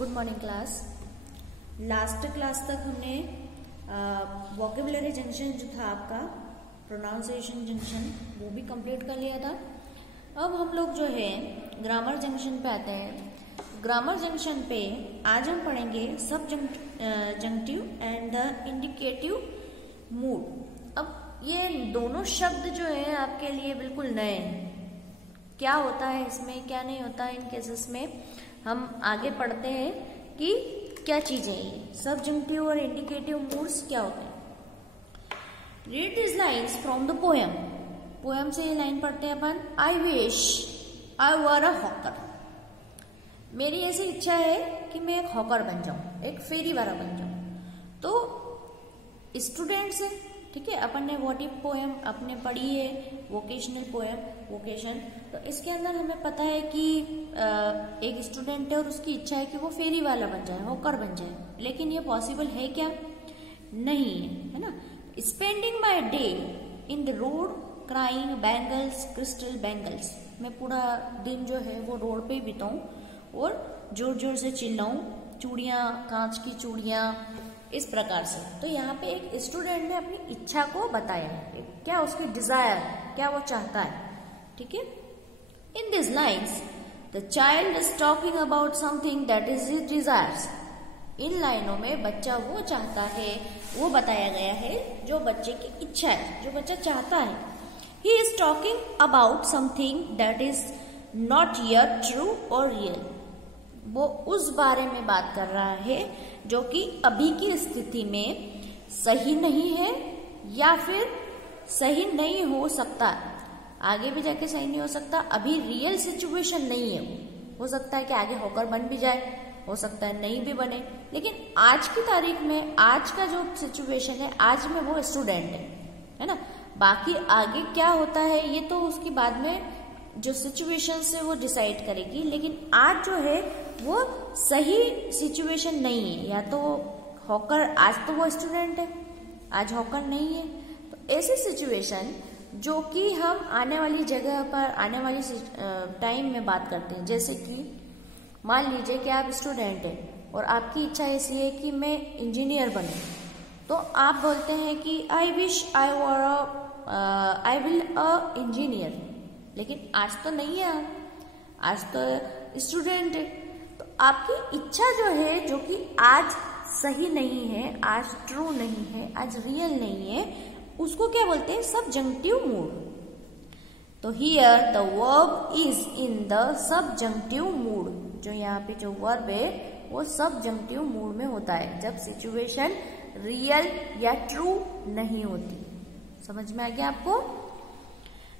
Good morning class. Last class तक हमने vocabulary junction जो था आपका प्रोनाउंसिएशन जंक्शन वो भी कंप्लीट कर लिया था। अब हम लोग जो है ग्रामर जंक्शन पे आते हैं। ग्रामर जंक्शन पे आज हम पढ़ेंगे सब जंक्टिव एंड द इंडिकेटिव मूड। अब ये दोनों शब्द जो है आपके लिए बिल्कुल नए हैं। क्या होता है इसमें, क्या नहीं होता इन केसेस में, हम आगे पढ़ते हैं कि क्या चीजें ये सबजंक्टिव और इंडिकेटिव मूड्स क्या होते हैं। Read this lines from the poem. Poem से ये लाइन पढ़ते हैं अपन। I wish I were a hawker. मेरी ऐसी इच्छा है कि मैं एक हॉकर बन जाऊं, एक फेरी वाला बन जाऊं। तो स्टूडेंट्स, ठीक है, अपन ने व्हाट इफ पोएम अपने पढ़ी है, वोकेशनल पोएम वोकेशन। तो इसके अंदर हमें पता है कि एक स्टूडेंट है और उसकी इच्छा है कि वो फेरी वाला बन जाए, हॉकर बन जाए, लेकिन ये पॉसिबल है क्या? नहीं है ना। Spending my day in the road crying bangles crystal bangles. मैं पूरा दिन जो है वो रोड पे बिताऊं और जोर जोर से चिल्लाऊं, चूड़ियां, कांच की चूड़ियां, इस प्रकार से। तो यहाँ पे एक स्टूडेंट ने अपनी इच्छा को बताया है, क्या उसकी डिजायर, क्या वो चाहता है, ठीक है। In this lines the child is talking about something that is his desires. इन लाइनों में बच्चा वो चाहता है, वो बताया गया है जो बच्चे की इच्छा है, जो बच्चा चाहता है। He is talking about something that is not yet true और रियल। वो उस बारे में बात कर रहा है जो कि अभी की स्थिति में सही नहीं है या फिर सही नहीं हो सकता, आगे भी जाके सही नहीं हो सकता। अभी रियल सिचुएशन नहीं है। हो सकता है कि आगे होकर बन भी जाए, हो सकता है नहीं भी बने, लेकिन आज की तारीख में, आज का जो सिचुएशन है, आज में वो स्टूडेंट है ना। बाकी आगे क्या होता है ये तो उसकी बाद में जो सिचुएशन है वो डिसाइड करेगी, लेकिन आज जो है वो सही सिचुएशन नहीं है। या तो हॉकर, आज तो वो स्टूडेंट है, आज हॉकर नहीं है। तो ऐसी सिचुएशन जो कि हम आने वाली जगह पर, आने वाली टाइम में बात करते हैं। जैसे कि मान लीजिए कि आप स्टूडेंट हैं और आपकी इच्छा ऐसी है कि मैं इंजीनियर बनूं, तो आप बोलते हैं कि I wish I will a engineer. लेकिन आज तो नहीं है, आज तो स्टूडेंट है। तो आपकी इच्छा जो है, जो कि आज सही नहीं है, आज ट्रू नहीं है, आज रियल नहीं है, उसको क्या बोलते हैं? Subjunctive mood. तो here the verb is in the subjunctive mood. जो यहाँ पे जो वर्ब है वो सबजंक्टिव मूड में होता है, जब सिचुएशन रियल या ट्रू नहीं होती। समझ में आ गया आपको?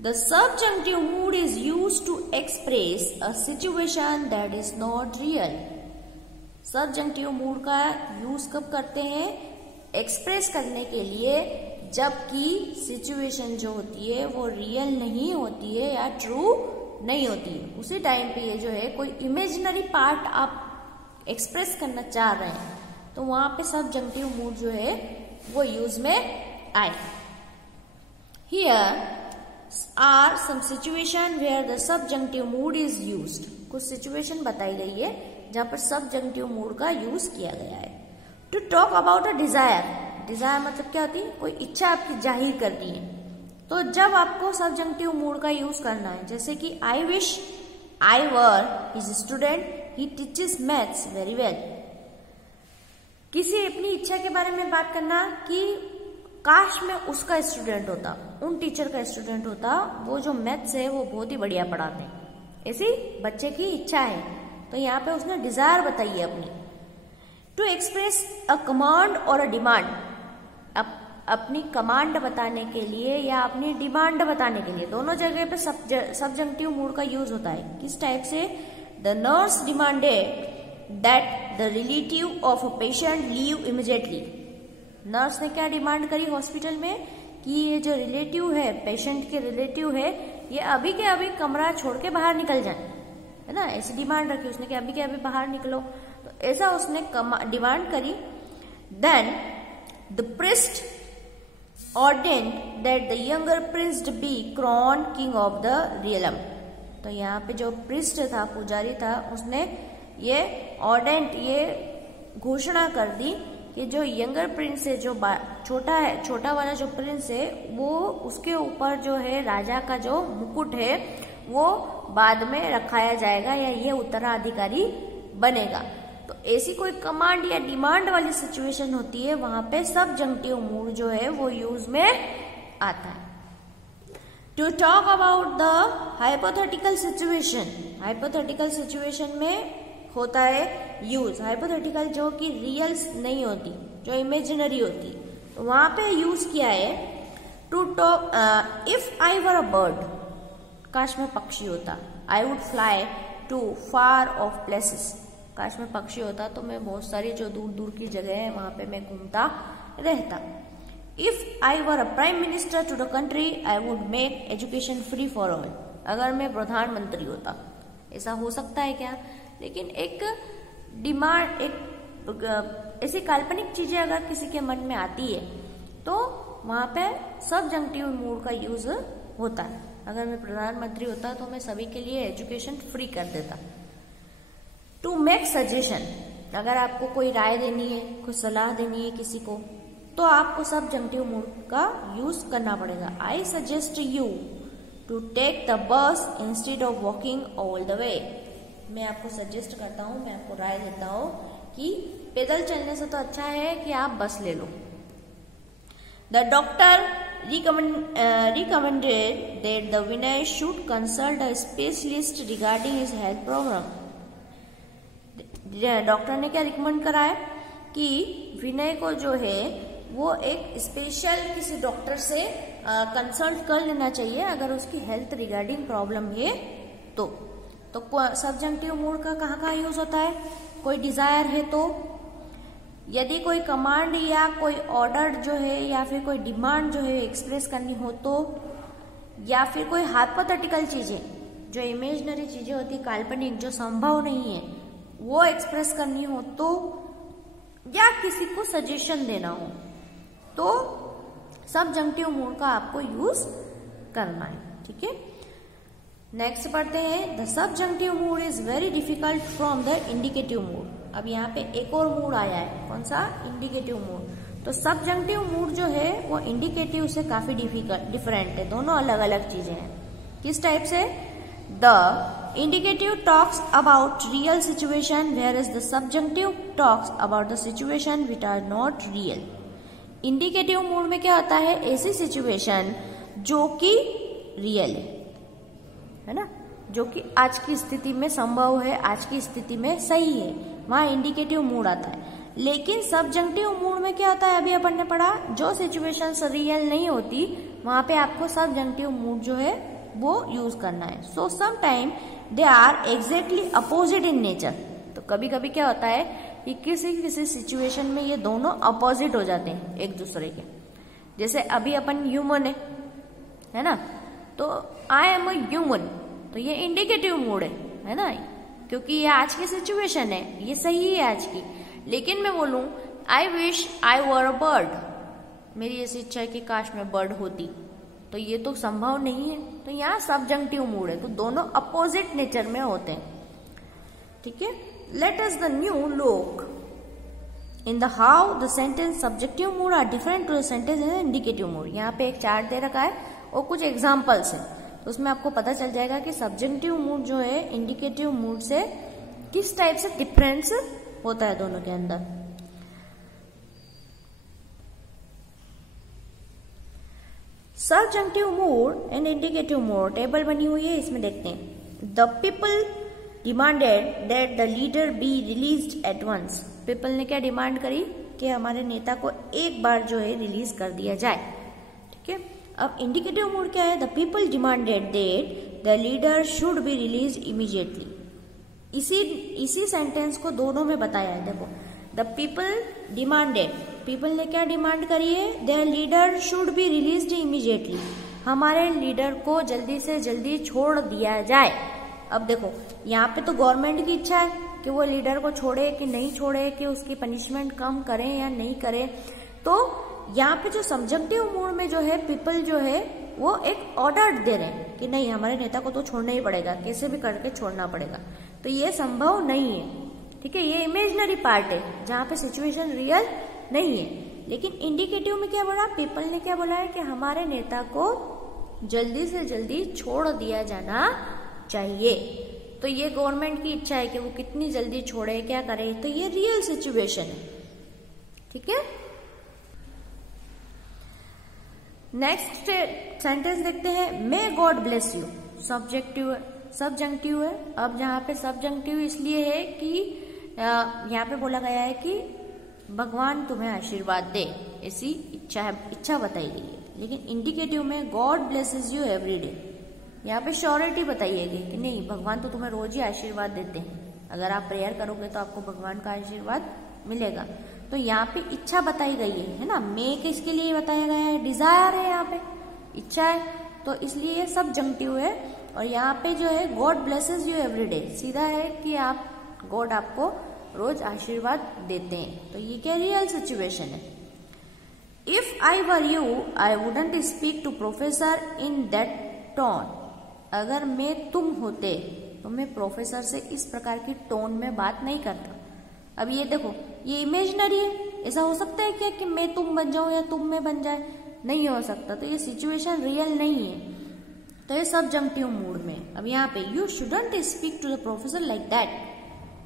The subjunctive mood is used to express a situation that is not real. Subjunctive mood का यूज कब करते हैं? एक्सप्रेस करने के लिए, जबकि सिचुएशन जो होती है वो रियल नहीं होती है या ट्रू नहीं होती है। उसी टाइम पे ये जो है कोई इमेजिनरी पार्ट आप एक्सप्रेस करना चाह रहे हैं, तो वहां पे सबजंक्टिव मूड जो है वो यूज में आए। Here are some situation where the subjunctive mood is used. कुछ सिचुएशन बताई गई है जहां पर सबजंक्टिव मूड का यूज किया गया है। To talk about a desire. Desire मतलब क्या होती है? कोई इच्छा आपकी जाहिर करनी है। तो जब आपको सबजंक्टिव मूड का यूज करना है, जैसे कि I wish I were his student, he teaches maths very well. किसी अपनी इच्छा के बारे में बात करना कि काश मैं उसका स्टूडेंट होता, उन टीचर का स्टूडेंट होता, वो जो मैथ्स है वो बहुत ही बढ़िया पढ़ाते हैं। ऐसी बच्चे की इच्छा है, तो यहाँ पे उसने डिजायर बताई है अपनी। टू एक्सप्रेस अ कमांड और अ डिमांड। अपनी कमांड बताने के लिए या अपनी डिमांड बताने के लिए, दोनों जगह पे सबजंक्टिव मूड का यूज होता है। किस टाइप से? The nurse demanded that the relative of a patient leave immediately. Nurse ने क्या डिमांड करी हॉस्पिटल में कि ये जो रिलेटिव है, पेशेंट के रिलेटिव है, ये अभी के अभी कमरा छोड़ के बाहर निकल जाए, है ना। ऐसी डिमांड रखी उसने कि अभी के अभी बाहर निकलो। तो ऐसा उसने डिमांड करी। Then the priest ordained that the younger prince be crowned king of the realm. तो यहाँ पे जो प्रिस्ट था, पुजारी था, उसने ये ऑर्डेंट ये घोषणा कर दी कि जो यंगर प्रिंस है, जो छोटा वाला जो प्रिंस है, वो उसके ऊपर जो है राजा का जो मुकुट है वो बाद में रखाया जाएगा या ये उत्तराधिकारी बनेगा। तो ऐसी कोई कमांड या डिमांड वाली सिचुएशन होती है, वहां पे सबजंक्टिव मूड जो है वो यूज में आता है। To talk about the hypothetical situation, hypothetical situation में होता है यूज, हाइपोथेटिकल जो कि रियल नहीं होती, जो इमेजिनरी होती, तो वहां पे यूज किया है to talk if I were a bird, काश में पक्षी होता, I would fly to far off places, काश में पक्षी होता तो मैं बहुत सारी जो दूर दूर की जगह है वहां पे मैं घूमता रहता। If I were a prime minister to the country I would make education free for all, अगर मैं प्रधानमंत्री होता, ऐसा हो सकता है क्या? लेकिन एक डिमांड, एक ऐसी काल्पनिक चीजें अगर किसी के मन में आती है तो वहां पे सबजंक्टिव मूड का यूज होता है। अगर मैं प्रधानमंत्री होता तो मैं सभी के लिए एजुकेशन फ्री कर देता। टू मेक सजेशन, अगर आपको कोई राय देनी है, कोई सलाह देनी है किसी को, तो आपको सबजंक्टिव मूड का यूज करना पड़ेगा। I suggest you to take the bus instead of walking all the way, मैं आपको सजेस्ट करता हूं, मैं आपको राय देता हूं कि पैदल चलने से तो अच्छा है कि आप बस ले लो। The doctor recommended that the Vinay should consult a specialist regarding his health problem. Doctor ने क्या रिकमेंड करा है कि विनय को जो है वो एक स्पेशल किसी डॉक्टर से कंसल्ट कर लेना चाहिए अगर उसकी हेल्थ रिगार्डिंग प्रॉब्लम है तो सबजंक्टिव मूड का कहाँ यूज होता है? कोई डिजायर है तो, यदि कोई कमांड या कोई ऑर्डर जो है या फिर कोई डिमांड जो है एक्सप्रेस करनी हो तो, या फिर कोई हाइपोथेटिकल चीजें जो इमेजिनरी चीजें होती, काल्पनिक जो संभव नहीं है वो एक्सप्रेस करनी हो तो, या किसी को सजेशन देना हो तो सबजंक्टिव मूड का आपको यूज करना है। ठीक है, नेक्स्ट पढ़ते हैं। The subjunctive mood is very difficult from the indicative mood. अब यहाँ पे एक और मूड आया है, कौन सा? Indicative mood. तो सबजंक्टिव मूड जो है वो इंडिकेटिव से काफी डिफरेंट है, दोनों अलग अलग चीजें हैं। किस टाइप से? The indicative talks about real situation whereas the subjunctive talks about the situation which are not real. Indicative mood में क्या होता है? ऐसी सिचुएशन जो कि रियल है ना, जो कि आज की स्थिति में संभव है, आज की स्थिति में सही है, वहां इंडिकेटिव मूड आता है। लेकिन सबजंक्टिव मूड में क्या होता है? अभी अपन ने पढ़ा, जो सिचुएशंस रियल नहीं होती वहां पे आपको सबजंक्टिव मूड जो है वो यूज करना है। So some time they are exactly opposite in nature. तो कभी कभी क्या होता है कि किसी किसी सिचुएशन में ये दोनों अपोजिट हो जाते हैं एक दूसरे के। जैसे अभी अपन ह्यूमन है ना, तो आई एम अ ह्यूमन, तो ये इंडिकेटिव मूड है ना, क्योंकि ये आज की सिचुएशन है, ये सही है आज की। लेकिन मैं बोलूं I wish I were a bird, मेरी ऐसी इच्छा है कि काश मैं बर्ड होती, तो ये तो संभव नहीं है। तो यहाँ सबजंक्टिव मूड है, तो दोनों अपोजिट नेचर में होते हैं। ठीक है, let us the new look in the how the sentence subjective mood are different to the sentence in indicative mood. यहाँ पे एक चार्ट दे रखा है और कुछ एग्जाम्पल्स है, तो उसमें आपको पता चल जाएगा कि सब्जेक्टिव मूड जो है इंडिकेटिव मूड से किस टाइप से डिफरेंस होता है दोनों के अंदर। Subjunctive mood and indicative mood table बनी हुई है, इसमें देखते हैं। The people demanded that the leader be released at once. People ने क्या डिमांड करी कि हमारे नेता को एक बार जो है रिलीज कर दिया जाए। ठीक है, अब इंडिकेटिव मूड क्या है? The people demanded that the leader should be release immediately. इसी सेंटेंस को दोनों में बताया है। देखो, द पीपल डिमांडेड, पीपल ने क्या डिमांड करी है? The leader should be released immediately, हमारे लीडर को जल्दी से जल्दी छोड़ दिया जाए। अब देखो, यहाँ पे तो गवर्नमेंट की इच्छा है कि वो लीडर को छोड़े कि नहीं छोड़े, कि उसकी पनिशमेंट कम करें या नहीं करें। तो यहाँ पे जो सबजंक्टिव मूड में जो है पीपल जो है वो एक ऑर्डर दे रहे हैं कि नहीं, हमारे नेता को तो छोड़ना ही पड़ेगा, कैसे भी करके छोड़ना पड़ेगा। तो ये संभव नहीं है, ठीक है, ये इमेजिनरी पार्ट है जहां पे सिचुएशन रियल नहीं है। लेकिन इंडिकेटिव में क्या बोला, पीपल ने क्या बोला है कि हमारे नेता को जल्दी से जल्दी छोड़ दिया जाना चाहिए। तो ये गवर्नमेंट की इच्छा है कि वो कितनी जल्दी छोड़े, क्या करे, तो ये रियल सिचुएशन है। ठीक है, नेक्स्ट सेंटेंस देखते हैं, मे गॉड ब्लेस यू। सबजंक्टिव है। अब जहां पे सबजंक्टिव इसलिए है कि यहाँ पे बोला गया है कि भगवान तुम्हें आशीर्वाद दे, ऐसी इच्छा बताई गई है। लेकिन इंडिकेटिव में God blesses you every day, यहाँ पे श्योरिटी बताई गई कि नहीं, भगवान तो तुम्हें रोज ही आशीर्वाद देते हैं, अगर आप प्रेयर करोगे तो आपको भगवान का आशीर्वाद मिलेगा। तो यहाँ पे इच्छा बताई गई है ना, मे किसके लिए बताया गया है, डिजायर है, यहाँ पे इच्छा है, तो इसलिए ये सबजंक्टिव है। और यहाँ पे जो है God blesses you every day, सीधा है कि आप गॉड आपको रोज आशीर्वाद देते हैं। तो ये क्या रियल सिचुएशन है। If I were you I wouldn't speak to professor in that tone. अगर मैं तुम होते तो मैं प्रोफेसर से इस प्रकार की टोन में बात नहीं करता। अब ये देखो, ये इमेजिनरी है, ऐसा हो सकता है क्या कि मैं तुम बन जाऊं या तुम मैं बन जाए, नहीं हो सकता। तो ये सिचुएशन रियल नहीं है, तो ये सबजंक्टिव मूड में। अब यहाँ पे you shouldn't speak to the professor like that,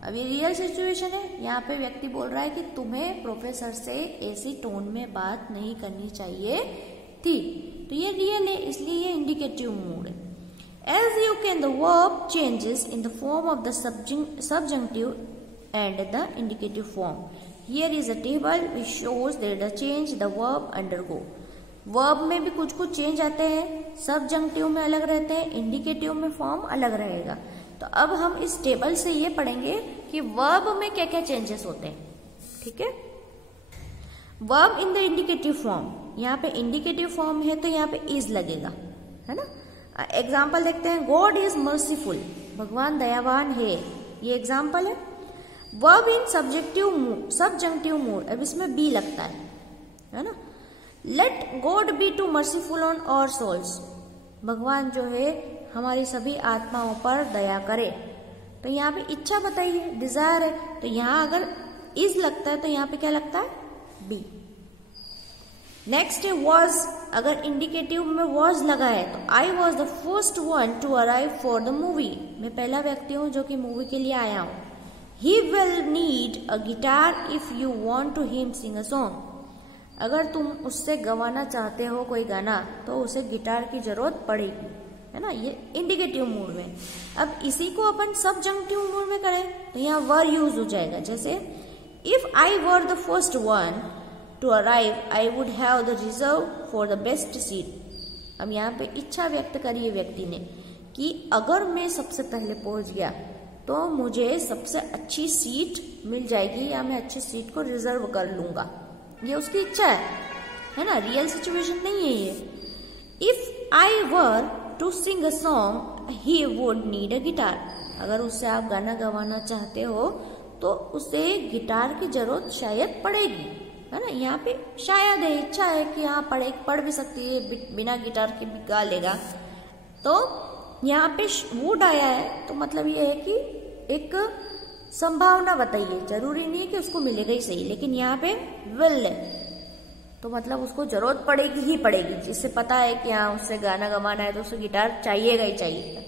अब ये रियल सिचुएशन है। यहाँ पे व्यक्ति बोल रहा है कि तुम्हें प्रोफेसर से ऐसी टोन में बात नहीं करनी चाहिए थी, तो ये रियल है, इसलिए ये इंडिकेटिव मूड है। As you can, the verb changes in the form of the subjunctive and the indicative form. Here is a table which shows that the change the verb undergo. Verb में भी कुछ कुछ change आते हैं, सबजंक्टिव में अलग रहते हैं, इंडिकेटिव में फॉर्म अलग रहेगा। तो अब हम इस टेबल से ये पढ़ेंगे कि वर्ब में क्या क्या चेंजेस होते हैं। ठीक है, verb in the indicative form, यहाँ पे इंडिकेटिव फॉर्म है तो यहाँ पे इज लगेगा, है ना। एग्जाम्पल देखते हैं, गॉड इज मर्सीफुल, भगवान दयावान है, ये एग्जाम्पल है। वर्ब इन सबजंक्टिव मूड, अब इसमें बी लगता है ना। Let God be too merciful on our souls, भगवान जो है हमारी सभी आत्माओं पर दया करे। तो यहाँ पे इच्छा बताई है, डिजायर है, तो यहाँ अगर इज लगता है तो यहाँ पे क्या लगता है, बी। नेक्स्ट है वॉज, अगर इंडिकेटिव में वॉज लगा है तो I was the first one two arrive for the movie, मैं पहला व्यक्ति हूं जो कि मूवी के लिए आया हूं। He will need a guitar if you want to him sing a song, अगर तुम उससे गवाना चाहते हो कोई गाना तो उसे गिटार की जरूरत पड़ेगी, है ना, ये इंडिकेटिव मूड में। अब इसी को अपन सबजंक्टिव मूड में करें तो यहाँ वर यूज हो जाएगा, जैसे if I were the first one two arrive I would have the reserve for the best seat. अब यहाँ पे इच्छा व्यक्त करी है व्यक्ति ने कि अगर मैं सबसे पहले पहुंच गया तो मुझे सबसे अच्छी सीट मिल जाएगी या मैं अच्छी सीट को रिजर्व कर लूंगा, ये उसकी इच्छा है ना, रियल सिचुएशन नहीं है ये। If I were to sing a song he would need a guitar, अगर उससे आप गाना गवाना चाहते हो तो उसे गिटार की जरूरत शायद पड़ेगी, है ना। यहाँ पे शायद है, इच्छा है कि हाँ पढ़ भी सकती है, बिना गिटार के भी गा लेगा। तो यहाँ पे वुड आया है तो मतलब ये है कि एक संभावना बताइए, जरूरी नहीं है कि उसको मिलेगा ही सही, लेकिन यहाँ पे विल है तो मतलब उसको जरूरत पड़ेगी ही पड़ेगी, जिससे पता है कि हाँ उससे गाना गवाना है तो उसे गिटार चाहिएगा ही चाहिएगा।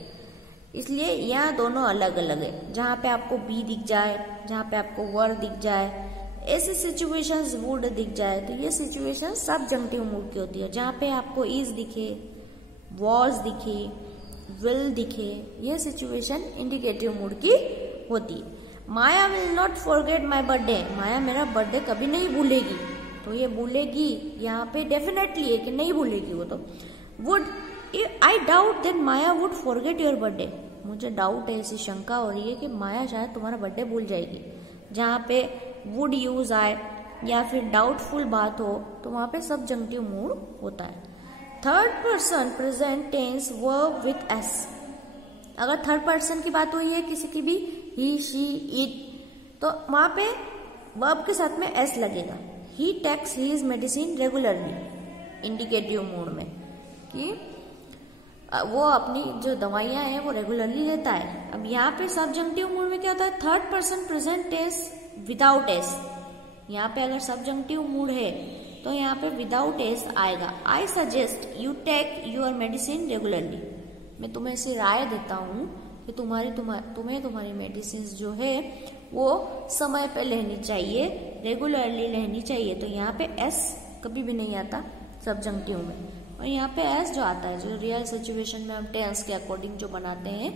इसलिए यहाँ दोनों अलग अलग है, जहाँ पे आपको बी दिख जाए, जहाँ पे आपको वर दिख जाए, ऐसी सिचुएशंस वुड दिख जाए तो ये सिचुएशन सबजंक्टिव मूड की होती है। जहाँ पे आपको इज दिखे, वॉज दिखे, विल दिखे, ये सिचुएशन इंडिकेटिव मूड की होती है। Maya will not forget my birthday, Maya मेरा बर्थडे कभी नहीं भूलेगी, तो ये भूलेगी यहाँ पे डेफिनेटली है कि नहीं भूलेगी वो। तो would, I doubt that Maya would forget your birthday, मुझे डाउट है, ऐसी शंका हो रही है कि माया शायद तुम्हारा बर्थडे भूल जाएगी। जहाँ पे वुड यूज आए या फिर डाउटफुल बात हो तो वहां पे सबजंक्टिव मूड होता है। Third person present tense verb with S, अगर थर्ड पर्सन की बात हुई है किसी की भी, ही शी इट, तो वहां पे वर्ब के साथ में एस लगेगा। He takes his medicine regularly, indicative mood में, कि वो अपनी जो दवाइयां हैं वो रेगुलरली लेता है। अब यहाँ पे सबजंक्टिव मूड में क्या होता है, third person present tense without S. यहाँ पे अगर सबजंक्टिव मूड है तो यहाँ पे विदाउट एस आएगा। I suggest you take your medicine regularly. मैं तुम्हें ऐसी राय देता हूँ कि तुम्हें तुम्हारी मेडिसिन जो है वो समय पे लेनी चाहिए, रेगुलरली लेनी चाहिए। तो यहाँ पे एस कभी भी नहीं आता सबजंक्टिव में, और यहाँ पे एस जो आता है, जो रियल सिचुएशन में हम टेंस के अकॉर्डिंग जो बनाते हैं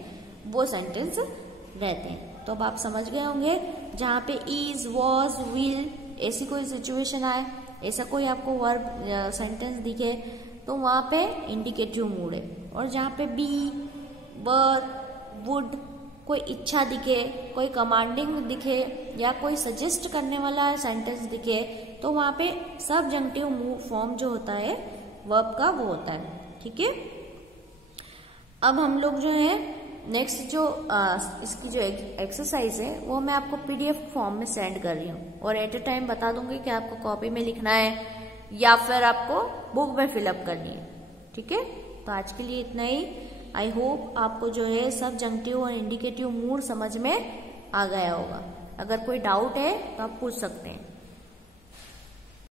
वो सेंटेंस रहते हैं। तो अब आप समझ गए होंगे, जहाँ पे इज, वॉज, विल ऐसी कोई सिचुएशन आए, ऐसा कोई आपको वर्ब सेंटेंस दिखे तो वहां पे इंडिकेटिव मूड है। और जहाँ पे बी, वर, वुड कोई इच्छा दिखे, कोई कमांडिंग दिखे या कोई सजेस्ट करने वाला सेंटेंस दिखे तो वहां पे सबजंक्टिव फॉर्म जो होता है वर्ब का वो होता है। ठीक है, अब हम लोग जो है नेक्स्ट जो इसकी जो एक्सरसाइज है वो मैं आपको पीडीएफ फॉर्म में सेंड कर रही हूँ, और एट ए टाइम बता दूंगी कि आपको कॉपी में लिखना है या फिर आपको बुक में फिलअप करनी है। ठीक है, तो आज के लिए इतना ही। आई होप आपको जो है सबजंक्टिव और इंडिकेटिव मूड समझ में आ गया होगा। अगर कोई डाउट है तो आप पूछ सकते हैं।